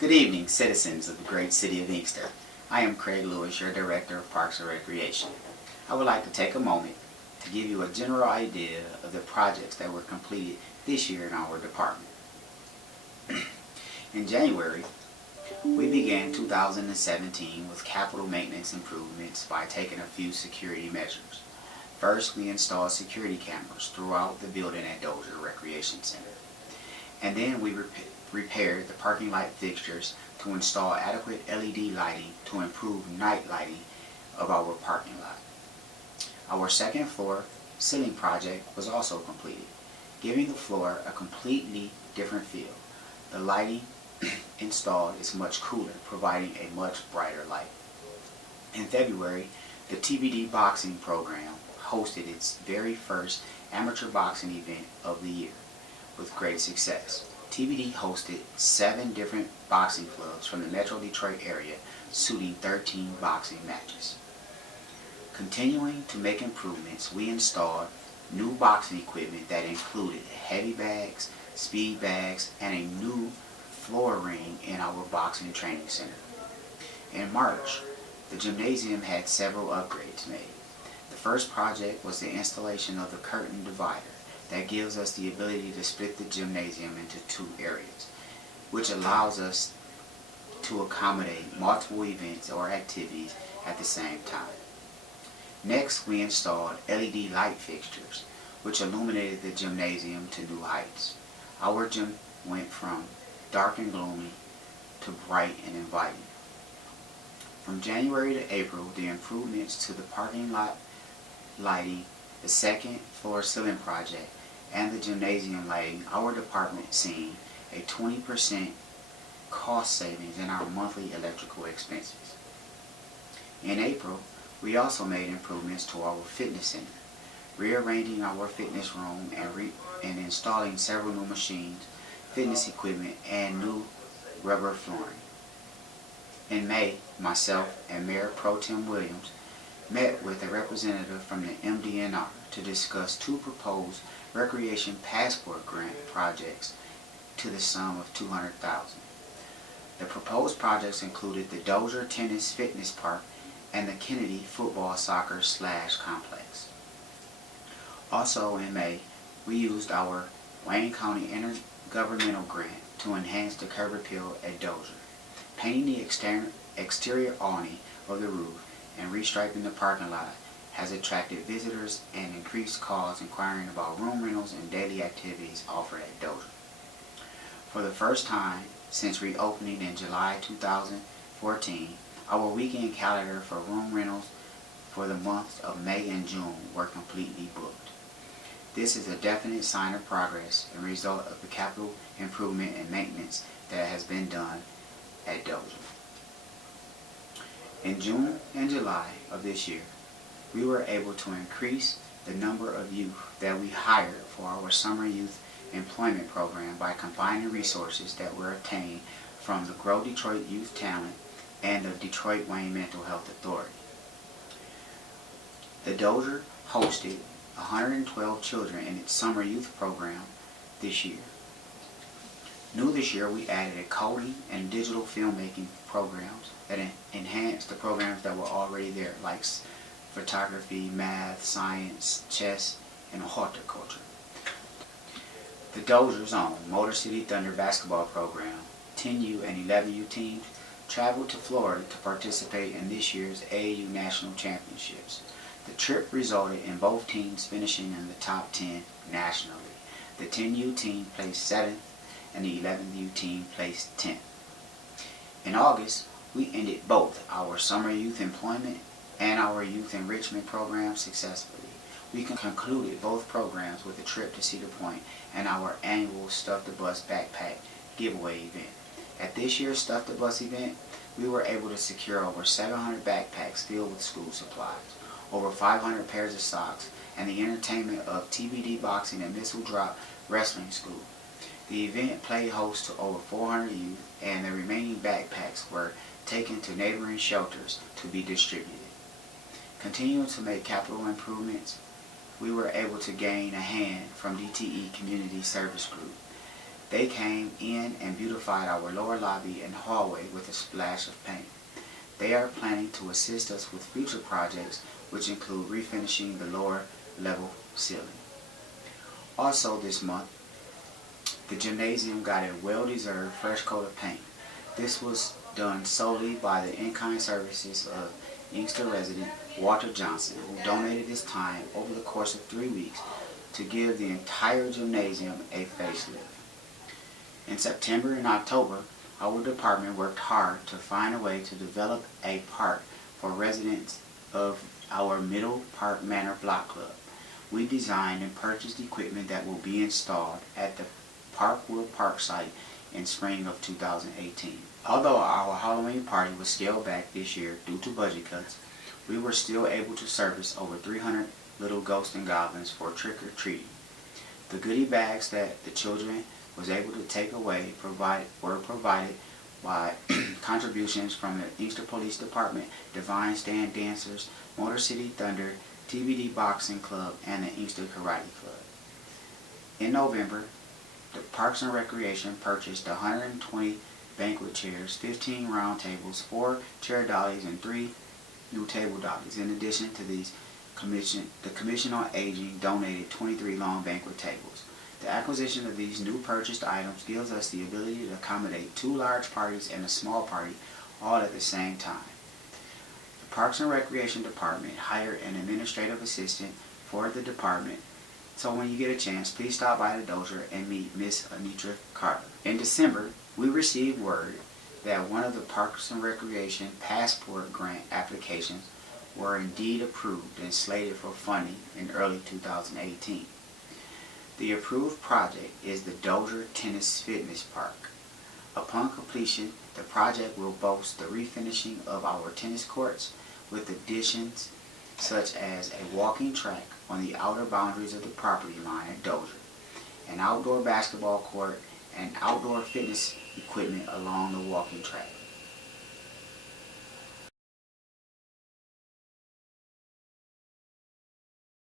Good evening, citizens of the great city of Inkster. I am Craig Lewis, your Director of Parks and Recreation. I would like to take a moment to give you a general idea of the projects that were completed this year in our department. In January, we began 2017 with capital maintenance improvements by taking a few security measures. First, we installed security cameras throughout the building at Dozier Recreation Center. And then we repaired the parking lot fixtures to install adequate LED lighting to improve night lighting of our parking lot. Our second floor ceiling project was also completed, giving the floor a completely different feel. The lighting installed is much cooler, providing a much brighter light. In February, the TBD boxing program hosted its very first amateur boxing event of the year with great success. TBD hosted 7 different boxing clubs from the Metro Detroit area, suiting 13 boxing matches. Continuing to make improvements, we installed new boxing equipment that included heavy bags, speed bags, and a new floor ring in our boxing training center. In March, the gymnasium had several upgrades made. The first project was the installation of the curtain divider that gives us the ability to split the gymnasium into 2 areas, which allows us to accommodate multiple events or activities at the same time. Next, we installed LED light fixtures, which illuminated the gymnasium to new heights. Our gym went from dark and gloomy to bright and inviting. From January to April, the improvements to the parking lot lighting, the second floor ceiling project, and the gymnasium lighting, our department seen a 20% cost savings in our monthly electrical expenses. In April, we also made improvements to our fitness center, rearranging our fitness room and installing several new machines, fitness equipment, and new rubber flooring. In May, myself and Mayor Pro Tem Williams met with a representative from the MDNR to discuss 2 proposed recreation passport grant projects to the sum of $200,000. The proposed projects included the Dozier Tennis Fitness Park and the Kennedy Football Soccer / Complex. Also in May, we used our Wayne County Intergovernmental Grant to enhance the curb appeal at Dozier, painting the exterior awning of the roof and restriping the parking lot has attracted visitors and increased calls inquiring about room rentals and daily activities offered at Dozier. For the first time since reopening in July 2014, our weekend calendar for room rentals for the months of May and June were completely booked. This is a definite sign of progress and result of the capital improvement and maintenance that has been done at Dozier. In June and July of this year, we were able to increase the number of youth that we hired for our summer youth employment program by combining resources that were obtained from the Grow Detroit Youth Talent and the Detroit Wayne Mental Health Authority. The Dozier hosted 112 children in its summer youth program this year. New this year, we added a coding and digital filmmaking programs that enhanced the programs that were already there, like photography, math, science, chess, and horticulture. The Dozier's own Motor City Thunder basketball program, 10U and 11U teams, traveled to Florida to participate in this year's AAU National Championships. The trip resulted in both teams finishing in the top 10 nationally. The 10U team placed 7th and the 11U team placed 10th. In August, we ended both our summer youth employment and our youth enrichment programs successfully. We concluded both programs with a trip to Cedar Point and our annual Stuff the Bus backpack giveaway event. At this year's Stuff the Bus event, we were able to secure over 700 backpacks filled with school supplies, over 500 pairs of socks, and the entertainment of TBD boxing and missile drop wrestling school. The event played host to over 400 youth, and the remaining backpacks were taken to neighboring shelters to be distributed. Continuing to make capital improvements, we were able to gain a hand from DTE Community Service Group They came in and beautified our lower lobby and hallway with a splash of paint. They are planning to assist us with future projects, which include refinishing the lower level ceiling. Also this month, the gymnasium got a well-deserved fresh coat of paint. This was done solely by the in-kind services of Inkster resident Walter Johnson, who donated his time over the course of 3 weeks to give the entire gymnasium a facelift. In September and October, our department worked hard to find a way to develop a park for residents of our Middle Park Manor Block Club. We designed and purchased equipment that will be installed at the Parkwood Park site in spring of 2018. Although our Halloween party was scaled back this year due to budget cuts, we were still able to service over 300 little ghosts and goblins for trick-or-treating. The goodie bags that the children was able to take away were provided by contributions from the Inkster Police Department, Divine Stand Dancers, Motor City Thunder, TBD Boxing Club, and the Inkster Karate Club. In November, the Parks and Recreation purchased 120 banquet chairs, 15 round tables, 4 chair dollies, and 3 new table dollies. In addition to these, the Commission on Aging donated 23 long banquet tables. The acquisition of these new purchased items gives us the ability to accommodate 2 large parties and a small party all at the same time. The Parks and Recreation Department hired an administrative assistant for the department, so when you get a chance, please stop by the dojo and meet Miss Anitra Carter. In December, we received word that one of the Parks and Recreation Passport Grant applications were indeed approved and slated for funding in early 2018. The approved project is the Dozier Tennis Fitness Park. Upon completion, the project will boast the refinishing of our tennis courts with additions such as a walking track on the outer boundaries of the property line at Dozier, an outdoor basketball court, and outdoor fitness equipment along the walking track.